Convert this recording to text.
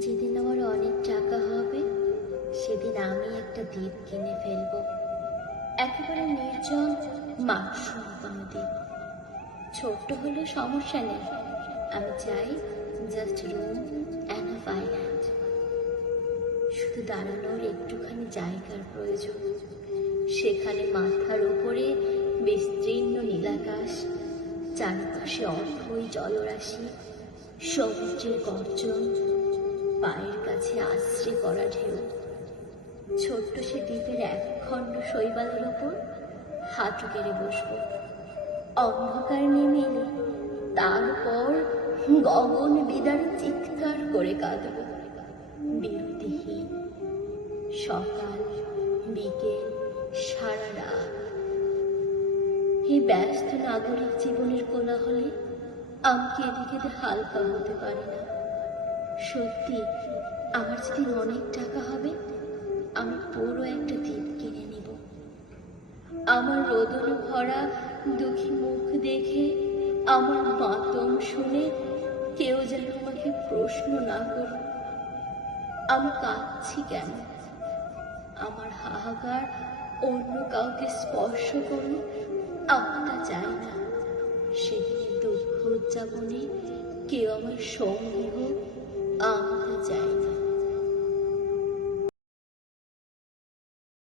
যেদিন আমার অনেক টাকা হবে, সেদিন আমি একটা দ্বীপ কিনে ফেলব। একেবারে নির্জন মানুষ কোনো ছোট্ট হলেও সমস্যা নেই। আমি চাই জাস্ট রুম অ্যান্ড ফাইল্যান্ড শুধু দাঁড়ানোর একটুখানি জায়গার প্রয়োজন। সেখানে মাথার উপরে বিস্তীর্ণ নীলাকাশ, চারপাশে অথই জলরাশি সমুদ্রের গর্জন পায়ের কাছে আশ্রে করা ঢেউ। ছোট্ট সে দ্বীপের এক খণ্ড শৈবালের ওপর হাঁটু কেড়ে বসবো অন্ধকার নেমে এলে তারপর গগন বিদার চিৎকার করে কাঁদব বিরতিহীন সকাল, বিকেল, সারা রাত। এই ব্যস্ত নাগরিক জীবনের কোলাহলে আমি কেঁদে কেঁদে হালকা হতে পারে না। সত্যি, আমার যদি অনেক টাকা হবে, আমি পুরো একটা দ্বীপ কিনে নিব। আমার রোদন ভরা দুঃখী মুখ দেখে, আমার মাতম শুনে কেউ যেন আমাকে প্রশ্ন না করো আমি কাঁদছি কেন? আমার হাহাকার অন্য কাউকে স্পর্শ করুন আমি তা চাই না। সেদিনের দুঃখ উদযাপনে কেউ আমার সঙ্গী হোক আমি তা চাই না